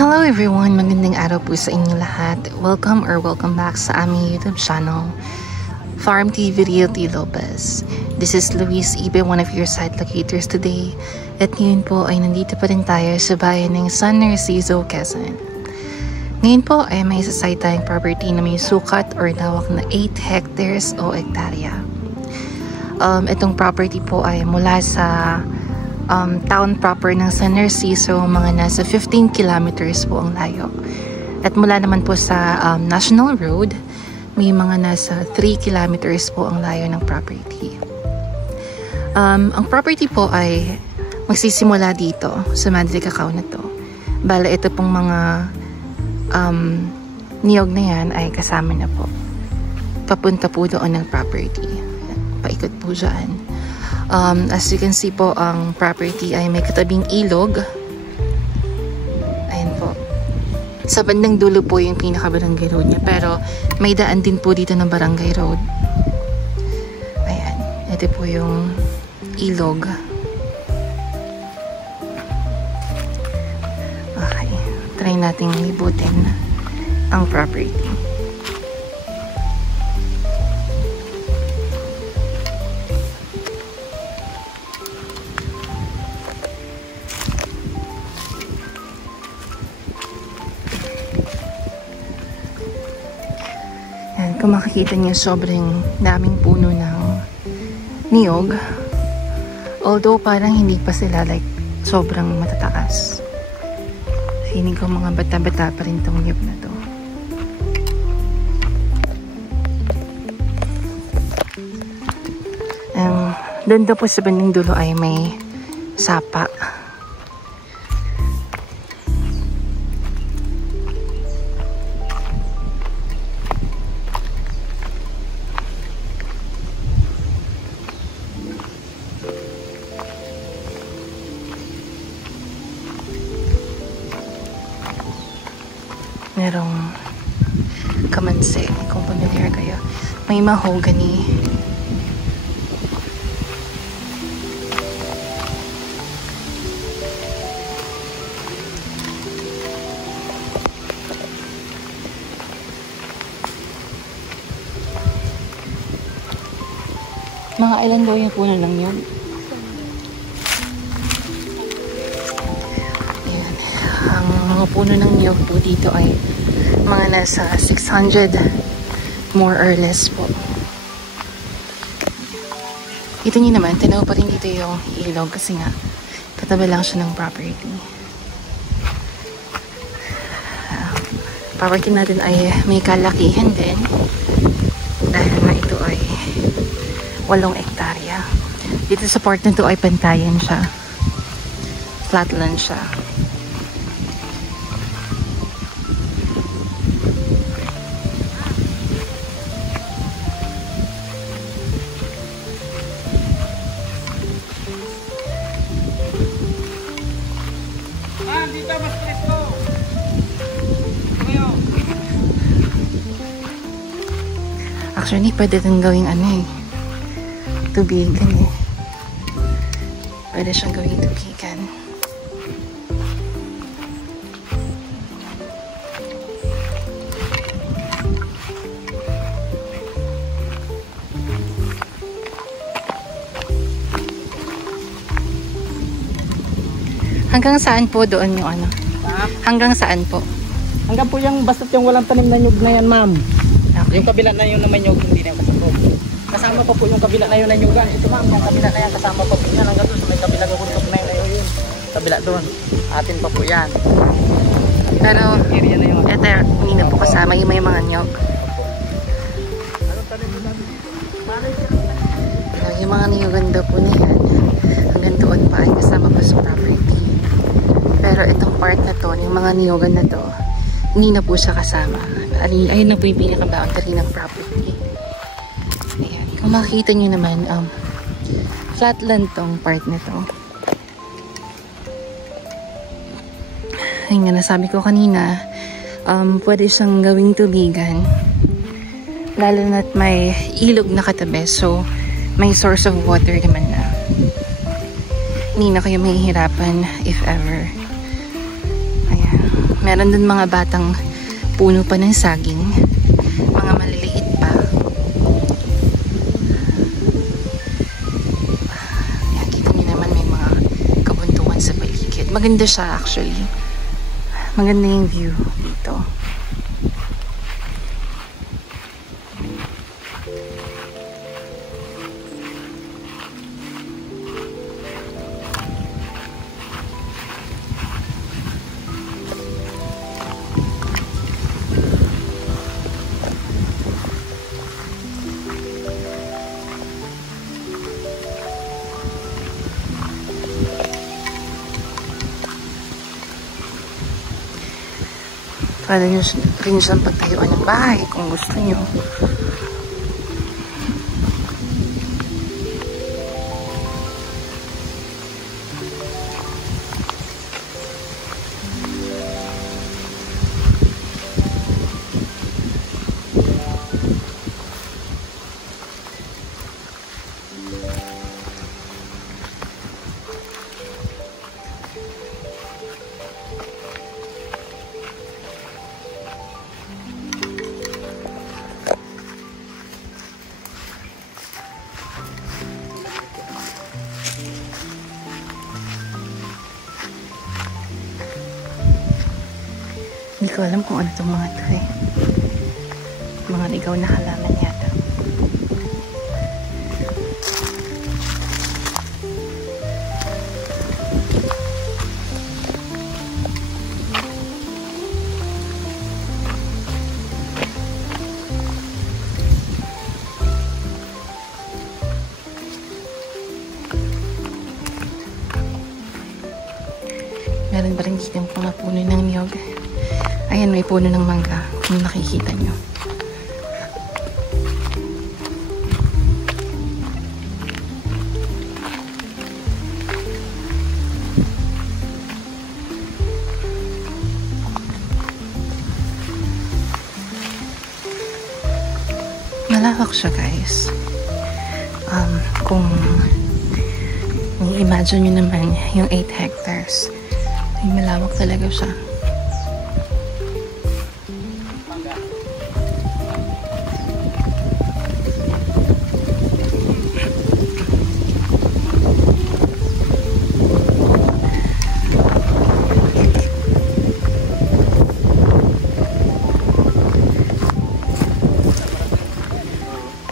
Hello everyone! Magandang araw po sa inyo lahat. Welcome back sa aming YouTube channel, Farm TV Realty Lopez. This is Luis Ibe, one of your site locators today. At ngayon po ay nandito pa rin tayo sa bayan ng San Narciso, Quezon. Ngayon po ay may sasay tayong property na may sukat or lawak na 8 hectares o hektarya. Itong property po ay mula sa town proper ng San Narciso, mga nasa 15 kilometers po ang layo. At mula naman po sa National Road, may mga nasa 3 kilometers po ang layo ng property. Ang property po ay magsisimula dito sa Madre Cacao na to. Bale, ito pong mga niyog na yan ay kasama na po. Papunta po doon ng property. Paikot po dyan. As you can see po, ang property ay may katabing ilog. Ayan po. Sa bandang dulo po yung pinaka-barangay road niya. Pero may daan din po dito ng barangay road. Ayan. Ito po yung ilog. Okay. Try nating libutin ang property. Kung makikita niyo, sobrang daming puno ng niyog. Although parang hindi pa sila like sobrang matataas. Feeling ko mga bata-bata pa rin tong niyog na to. Doon daw po sa bandang dulo ay may sapa. Merong kamansi, kung familiar kayo. May mahogany. Mga ilan daw yung puno lang yun? Ayan. Ang mga puno ng niyog po dito ay mga nasa 600 more or less po. Ito nyo naman, tinaw pa rin dito yung ilog kasi nga katabi lang siya ng property. Property natin ay may kalakihan din dahil na ito ay 8 hektarya. Dito sa part na ito ay pantayan siya. Flatland siya. Actually, pwede itong gawing tubigan eh. Pwede siyang gawing tubigan. Hanggang saan po doon yung ano? Hanggang saan po? Hanggang po yung basta't yung walang tanim na nyug na yan, ma'am. Okay. Yung kabila na yun na may nyug, hindi na yung kasabog. Kasama pa po yung kabila na yun na nyugan. Ito ma'am, yung kabila na yan, kasama pa po yan. Hanggang doon sa may kabila guguntok na yun. Kabila doon. Atin pa po yan. Pero, area na yun. ito, hindi na po kasama yung may mga nyog. Yung mga niyugan daw po na yan, hanggang doon pa ay kasama po sa property. Pero itong part na to, yung mga niyugan na to, hindi na po siya kasama. Ayun na po yung pinaka-boundary ng property. Ayan. Kung makikita nyo naman, flatland tong part na to. Ayun nga, nasabi ko kanina, pwede siyang gawing tubigan. Lalo na't may ilog na katabi, so may source of water naman na. Hindi na kayo mahihirapan if ever. Ayan. Meron din mga batang puno pa ng saging. Mga maliliit pa. Ayan, kita niyo naman may mga kabuntukan sa paligid. Maganda siya actually. Maganda yung view dito. Pwede nyo rin siyang pagtayuan ng bahay kung gusto nyo. Hindi ko alam kung ano itong mga ito eh. Mga ligaw na halaman yata. Meron pa rin dito mga puno ng niyog. Ayan, may puno ng mangga kung nakikita nyo. Malawak siya guys. Kung i-imagine nyo naman yung 8 hectares, ay malawak talaga siya.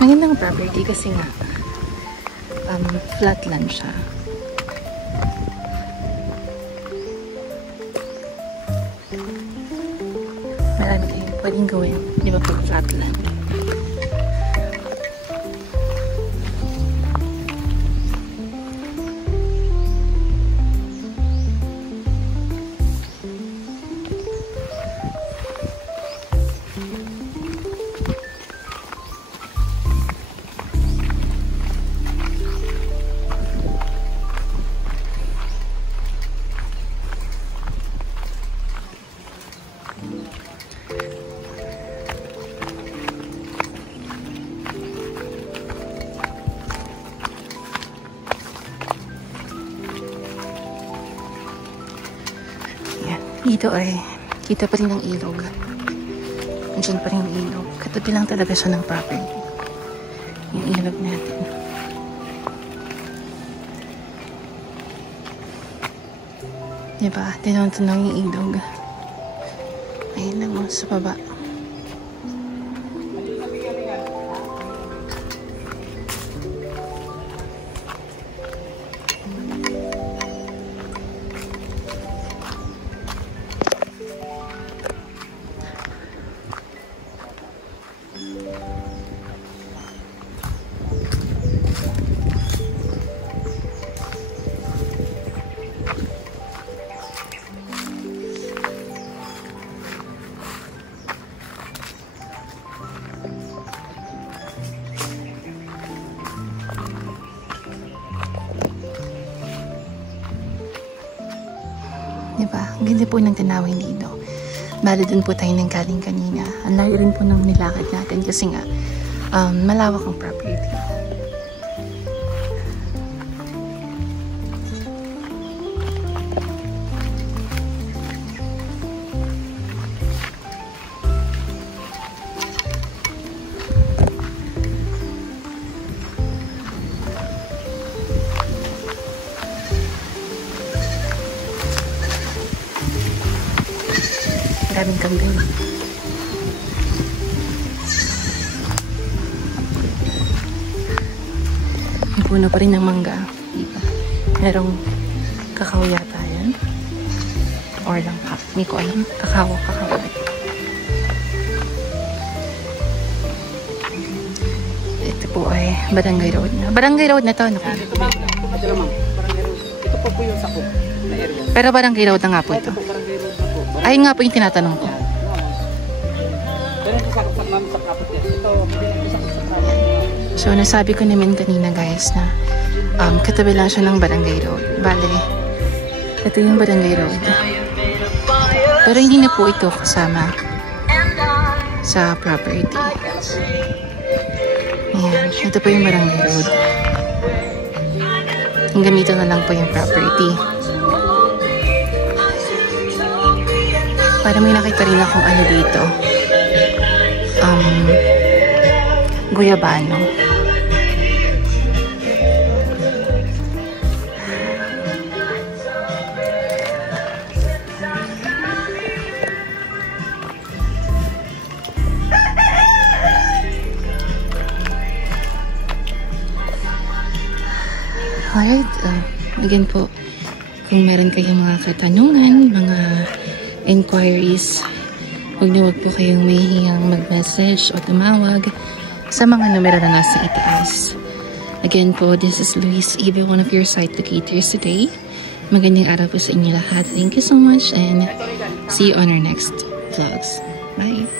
Magandang property kasi nga flatland siya. Marami kayong pwedeng gawin, di ba, pag flatland. Dito ay kita pa rin ang ilog. Nandiyan pa rin ang ilog. Katabi lang talaga siya ng property. Yung ilog natin. Diba? Tinong-tunong yung ilog. Ayun lang mo sa baba. Diba? Ang ganda po ng tanawin dito. Bali dun po tayo nang galing kanina. Ang layo rin po ng nilakad natin kasi nga malawak ang property. daming kambing. May puno pa rin ng mangga. Diba? Merong kakao yata yan. Or langka. Hindi ko alam. Kakao. Ito po ay Barangay Road na. Barangay Road na to. Ano? Ito ma'am. Ito ma'am. Barangay Road. Ito po po yung sakop na area. Pero Barangay Road na nga po ito. Ito po Barangay Road na po. Ayun nga po yung tinatanong ko. Pero ito sakop namin sa property. Ito sakop sa property. So, nasabi ko naman kanina guys na katabi lang siya ng Barangay Road. Bale, ito yung Barangay Road. Pero hindi na po ito kasama sa property. Ayan, ito po yung Barangay Road. Hanggang dito na lang po yung property. Para may nakita rin akong ano dito. Guyabano. Alright, again po, kung meron kayong mga katanungan, mga inquiries, huwag po kayong mahihiyang mag-message o tumawag sa mga numero na nasa itaas. Again po, this is Luis Ibe, one of your site locators today. Magandang araw po sa inyo lahat. Thank you so much and see you on our next vlogs. Bye!